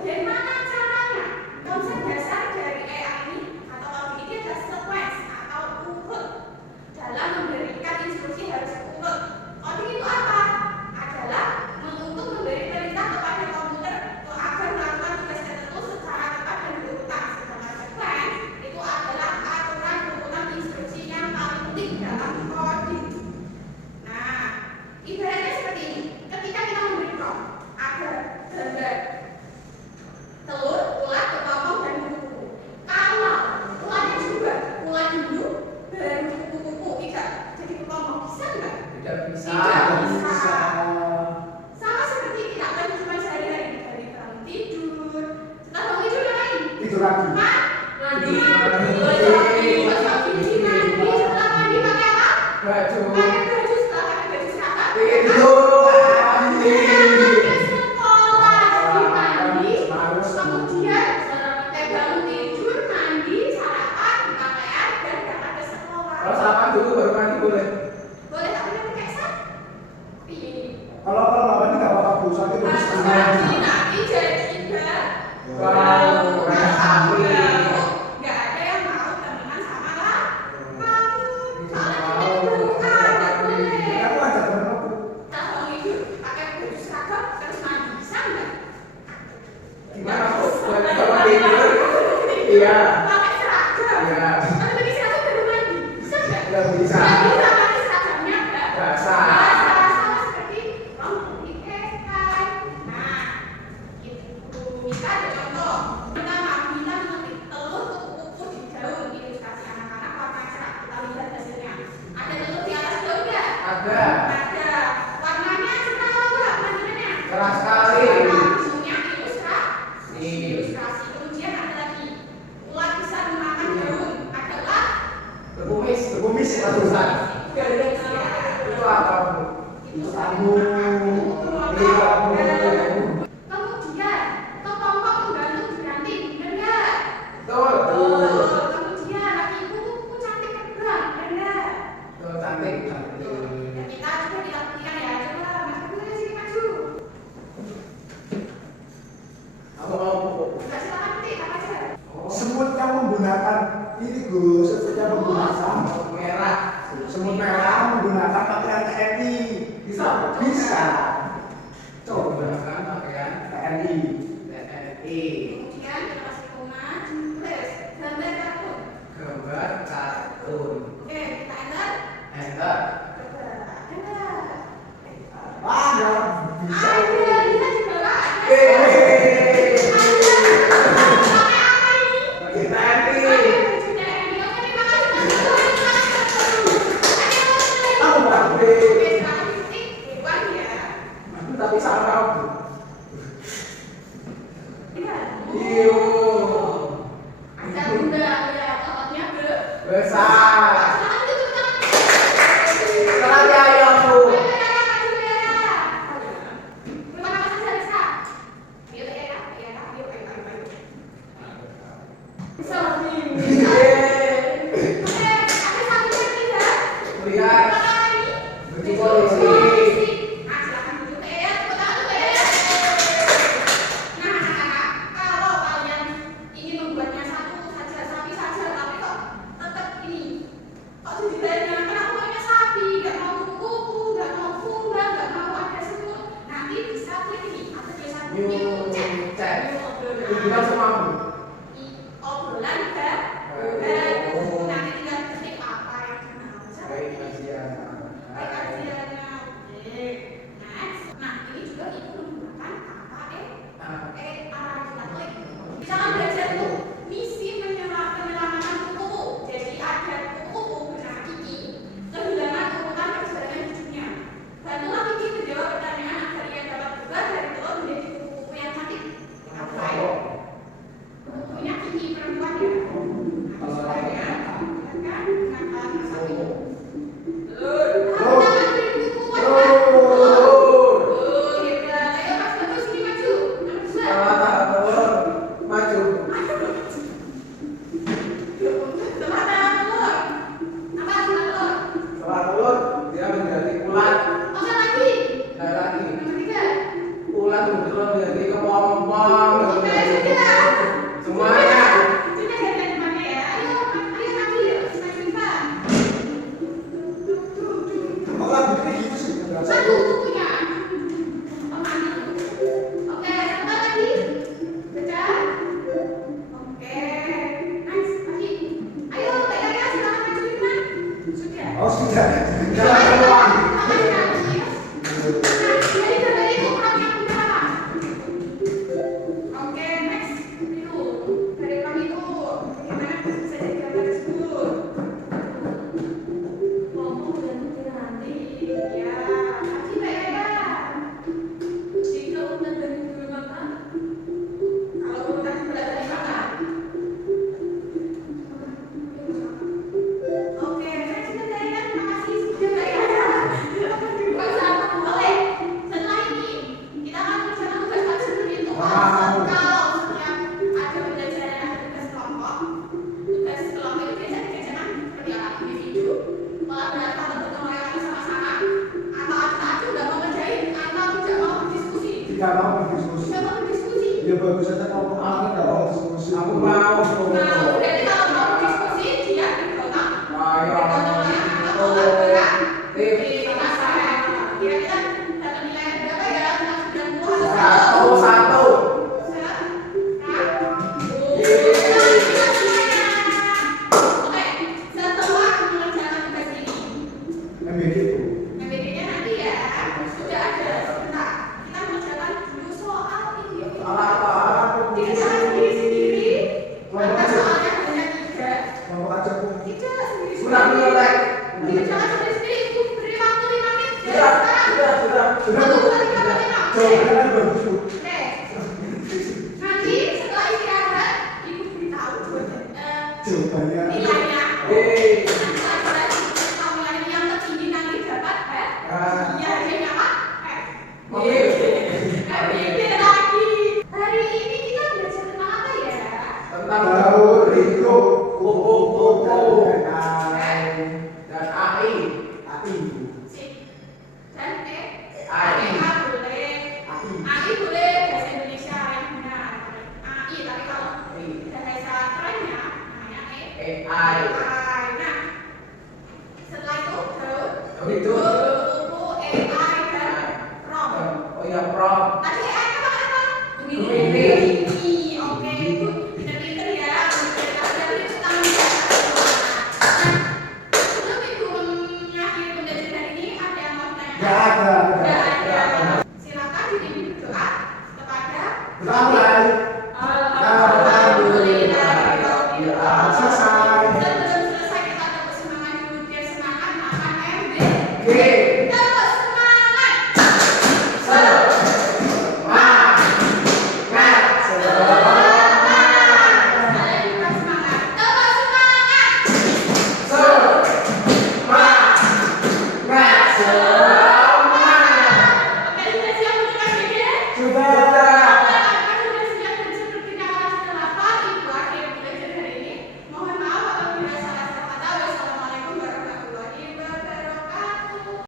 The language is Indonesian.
Bagaimana caranya? Konsep dasar dari AI ini atau logik ini adalah sequence. mandi. Mandi. Mandi setelah mandi pakai apa? Baju. Pakai baju setelah pakai baju seragam. Itu mandi. Sekolah mandi. Kemudian bangun tidur, mandi, sarapan, pakaian dan berangkat ke sekolah. Kalau sarapan dulu baru mandi boleh. Boleh tapi pakai sapi. Kalau nggak mandi nggak apa-apa bu, soalnya baru setengah. Nanti jadi enggak. Wow, kayak sapi. Nggak ada yang mau temenan sama lah. Soalnya kita buka, nggak boleh. Aku ada temen aku. Kita bangun tidur, pakai baju seragam, terus mandi, bisa nggak? Gimana kok? Kalau tidur? Iya. Pakai seragam. Iya. Tapi pakai seragam baru mandi, bisa nggak? Nggak bisa. Nggak bisa pakai seragamnya nggak? Basah. Sama seperti rambut ikan. Nah, gitu. Kita ada contoh. Pertama, kita memetik telur kuku-kuku di daun. Ilustrasi anak-anak warna cerah. Kita lihat hasilnya. Ada telur di atas daun nggak? Ada. Ada. Warnanya cerah nggak? Warnanya? Cerah sekali. Ujungnya ilustrasi. Kemudian ada lagi. Ulat bisa memakan daun. Ada ulat. Berkumis. Berkumis Ratusan. Garis ya. Itu apa bu? Itu tamu. Iya bu. Kemudian kepompong menggantung di ranting, benar nggak? Betul. Kemudian lagi kuku cantik terbang, benar nggak? Betul, cantik. Dan kita juga kita buktikan ya, coba Mas Teguh sini maju. Aku mau buku. Nggak silakan ketik apa aja. Semut yang menggunakan ini Gus, semut yang menggunakan Merah. semut merah menggunakan pakaian TNI. Bisa? Bisa. Coba gunakan pakaian TNI. TNI. Kemudian kita kasih koma, tulis gambar kartun. Gambar kartun. Oke, kita enter. Enter. Ada. Ah, nggak bisa. Ada, lihat di bawah. Pakai apa ini? Bagi TNI. Baju TNI. Oke, terima kasih. Aku nggak Oke, silakan diketik. Hewan ya. Tapi salah bu. Iya. Iyo. Ada bunda ya, otaknya Besar. Silakan tutup tangan. Sekarang ya bu. Terima kasih Salisa. Ayo ya, ayo, ayo. Sapi. Oke, ada satu lagi ya. Lihat. Apa lagi? Baju polisi. Nah, silakan duduk ya, tepuk tangan dulu ya. Nah, anak-anak, kalau kalian ingin membuatnya satu saja, sapi saja, tapi kok tetap ini, kok jadi banyak? Kan aku maunya sapi, nggak mau kuku, nggak mau kumbang, nggak mau ada semut. Nanti bisa klik ini, atau biasa cek. Cek. Bukan semua bu. Obrolan kan? Nanti tinggal ketik apa yang kenal. Baik kasihan. Baik kasihannya. Oke. Next. Nah, ini juga ibu menggunakan kata kita klik. Kita kan belajar tuh misi penyelamatan kuku. Jadi ada kuku bernama Kiki kehilangan urutan perjalanan hidupnya. Bantulah Kiki menjawab pertanyaan agar ia dapat berubah dari telur menjadi kuku-kuku yang cantik. Apa ya? Kukunya Kiki perempuan ya. Nah, misalnya, kan? Kenapa satu? Maju. Setelah telur dia menjadi ulat. Nah lagi ulat betul menjadi kepompong. Semuanya. Kalau lagi kayak gitu sih nggak satu. Oh sudah, jangan keluar. Oke, next. Dulu. Dari kami itu bagaimana bisa jadi gambar tersebut? Ngomong dan nanti. Ya, pasti Mbak ya. Jika urutan dari dulu maka, kalau urutan sebelah dari mana? Aku mau. Nah, berarti kalau mau diskusi dia ditonton. Ayo. Di pasar. Kira-kira dapat nilai berapa ya? 90 Satu, satu. Oke, setelah mengerjakan tugas ini, MBG itu. MBD-nya nanti ya, sudah ada sebentar. Kita mengerjakan dulu soal ini. Soal apa? Dikerjakan sendiri-sendiri. Maka soalnya hanya 3. Kelompok aja pun. Tidak sendiri-sendiri. Sudah nyontek. Dikerjakan sendiri-sendiri. Itu beri waktu 5 menit. Sudah, sudah. Sudah 1, Bu. 2, 3, 4, 5. Jawabannya bagus Bu. Oke. Nanti setelah istirahat, ibu beritahu Jawabannya. nilainya. Yeay. Kalau nilai yang tertinggi nanti dapat ya hadiahnya apa? Yeay. MBD lagi. Hari ini kita belajar tentang apa ya? Tentang Laut, Rio, Koko, dan dan AI. AI. Sip. Dan AI. boleh. AI boleh bahasa Indonesia yang benar. AI tapi kalau bahasa kerennya namanya AI.